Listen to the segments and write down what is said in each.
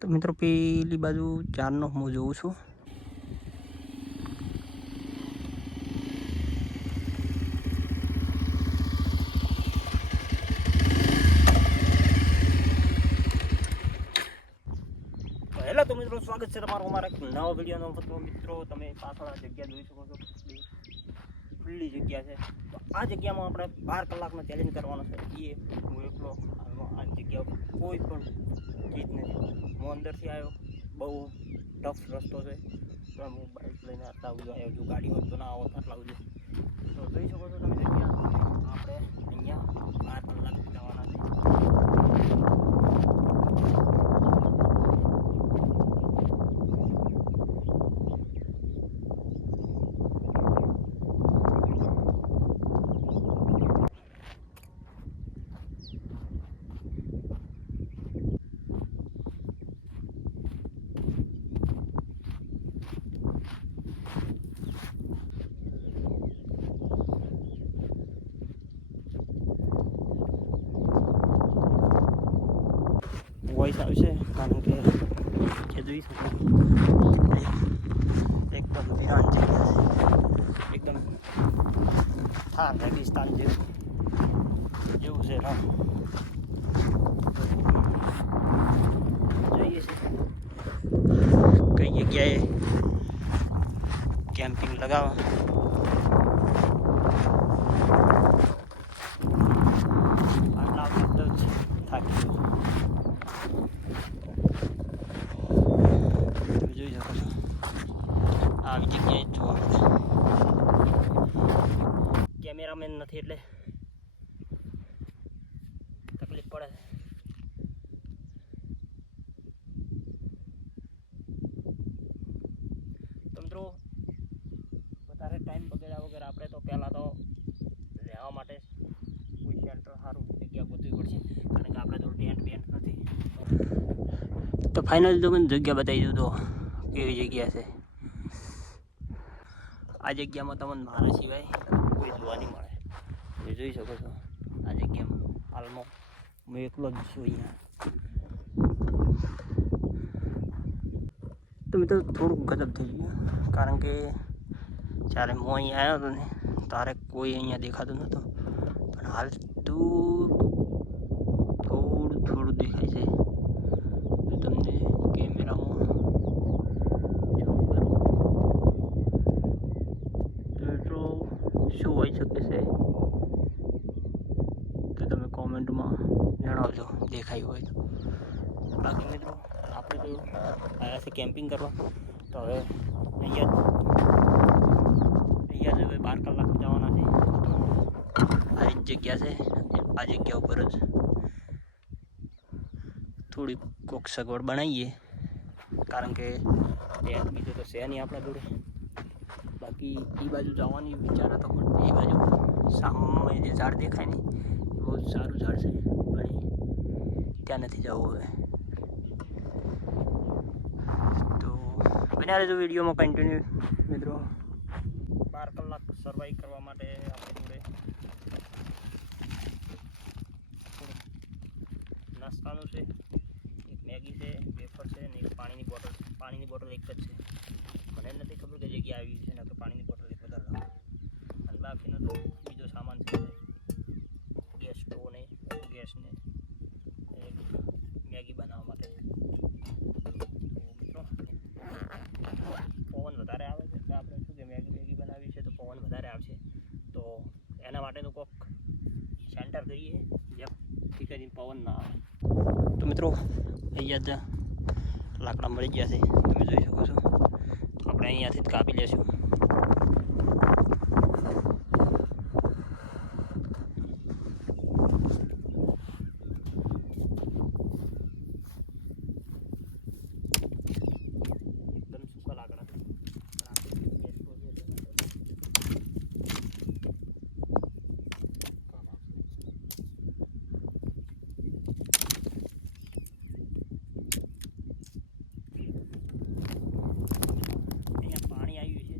તો મિત્રો પેલી બાજુ ચારનો હું જોઉં છું. હેલો તો મિત્રો, સ્વાગત છે તમારું અમારા એક નવા વિડીયોનો. મિત્રો તમે પાછળ આ જગ્યા જોઈ શકો છો, ખુલ્લી જગ્યા છે. તો આ જગ્યામાં આપણે 12 કલાકનો ચેલેન્જ કરવાનો છે. એ હું એકલો આ જગ્યા ઉપર કોઈ પણ ચીજ નથી. હું અંદરથી આવ્યો, બહુ ટફ રસ્તો છે. તો હું બાઇક લઈને આટલા બધું આવ્યો છું. ગાડી હોત તો ના આવો આટલા બધું. તો જોઈ શકો છો તમે જગ્યા. આપણે અહીંયા 12 કલાક જવાના છે. વોઇસ આવશે કારણ કે જે જોઈ શકો એકદમ વિરાન જગ્યા છે. એકદમ થાર રેગિસ્તાન જેવું છે. જોઈએ છે કઈ જગ્યાએ કેમ્પિંગ લગાવવા. આટલા વખત જ થાકી ગયો. જોઈ શકો છો આવી જગ્યાએ જોવા મળે. કેમેરામેન નથી એટલે તકલીફ પડે. તો મિત્રો, વધારે ટાઈમ બગાડ્યા વગર આપણે તો પહેલાં તો રહેવા માટે કોઈ શેલ્ટર સારું જગ્યા ગોતવી પડશે, કારણ કે આપણે તો ટેન્ટ નથી. તો ફાઇનલ તો મને જગ્યા બતાવી દઉં તો કેવી જગ્યા છે. આ જગ્યામાં તમને મારા સિવાય કોઈ જોવા નહીં મળે. તમે જોઈ શકો છો આ જગ્યામાં હાલમાં હું એકલો જ છું અહીંયા. તો મિત્રો થોડુંક ગજબ થઈ ગયું, કારણ કે જ્યારે હું અહીંયા આવ્યો હતો ને ત્યારે કોઈ અહીંયા દેખાતું નહોતું, પણ હાલ દૂર થોડું દેખાય છે. તમને કેમેરામાં તો શું હોઈ શકે છે તો તમે કોમેન્ટમાં જણાવજો દેખાયું હોય તો. બાકી મિત્રો, આપણે તો આવ્યા છે કેમ્પિંગ કરવા. તો હવે અહીંયા જ હવે 12 કલાક જવાના છે. તો આ જ જગ્યા છે. આ જગ્યા ઉપર જ થોડી કોક સગવડ બનાવીએ, કારણ કે ટેન્ટ બીજો તો છે નહીં આપણા જોડે. બાકી એ બાજુ જવાની વિચાર હતો, પણ એ બાજુ સામે જે ઝાડ દેખાય ને એ બહુ સારું ઝાડ છે, પણ ત્યાં નથી જવું હવે. તો બન્યા રહેજો વિડીયોમાં કન્ટિન્યુ મિત્રો. 12 કલાક સર્વાઈવ કરવા માટે આપણી જોડે નાસ્તાનું છે, એક મેગી છે, વેફર છે અને એક પાણીની બોટલ. પાણીની બોટલ એક જ છે. મને નથી ખબર કે જગ્યા આવી છે ને, તો પાણીની બોટલ એક વધારે લાવો. અને બાકીનો તો બીજો સામાન છે, ગેસ સ્ટોવ ને ગેસને એક મેગી બનાવવા માટે. તો મિત્રો, પવન વધારે આવે છે એટલે આપણે શું કે મેગી બનાવી છે તો પવન વધારે આવશે. તો એના માટેનું કોક સેન્ટર કરીએ જેથી કરીને પવન ના આવે. તો મિત્રો, અહીંયા જ લાકડા મળી ગયા છે, તમે જોઈ શકો છો. આપણે અહીંયાથી જ કાપી લેશું. એકદમ સૂકા લાકડા. અહીંયા પાણી આવ્યું છે.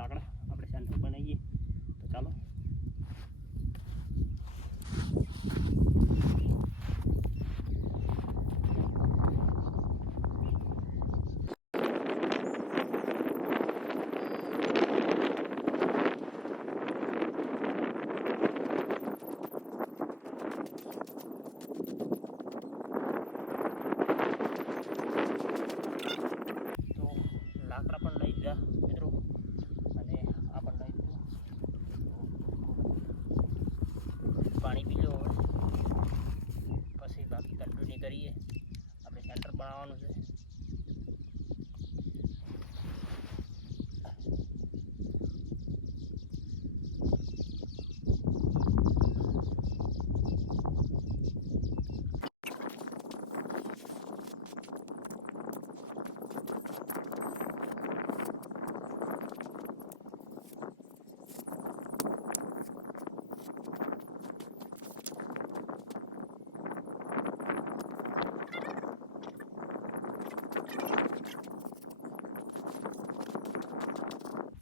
લાકડા આપણે સેન્ટર બનાવીએ. તો ચાલો. લાકડા પણ લઈ લીધા મિત્રો, અને આ પણ લઈ લીધું. પાણી પી લો હવે, પછી બાકી કન્ટિન્યુ કરીએ. આપણે સેન્ટર બનાવવાનું છે.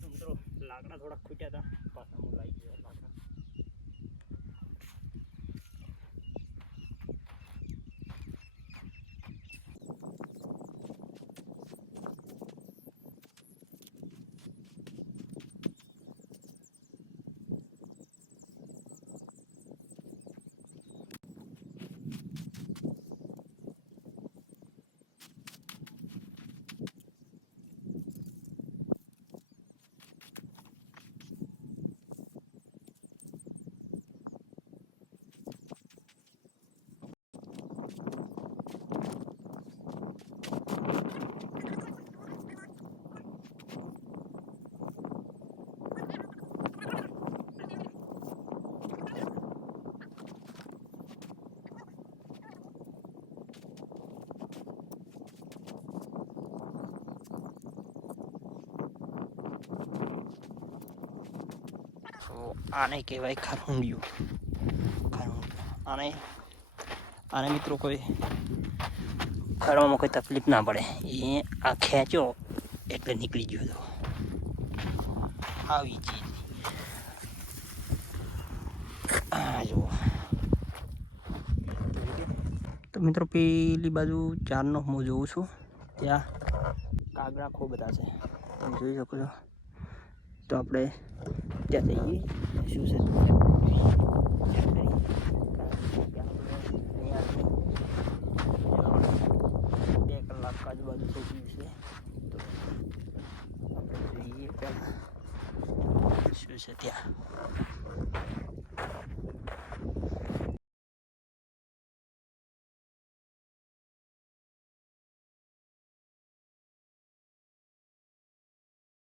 મિત્રો લાકડા થોડા ખૂટ્યા હતા, પાછા હું લાવી ગયો લાકડા. તો આને કહેવાય ખારુંડિયું. આને મિત્રો કોઈ ખરવામાં કોઈ તકલીફ ના પડે. એ આ ખેંચો એટલે નીકળી ગયો હતો. આવી ચીજ આ જુઓ. તો મિત્રો પેલી બાજુ ચારનો હું જોઉં છું, ત્યાં કાગડા ખૂબ બધા છે, તમે જોઈ શકો છો. તો આપણે ત્યાં જઈએ, શું છે બે કલાક આજુબાજુ થઈ ગયું છે. તો આપણે જોઈએ પહેલાં શું છે ત્યાં.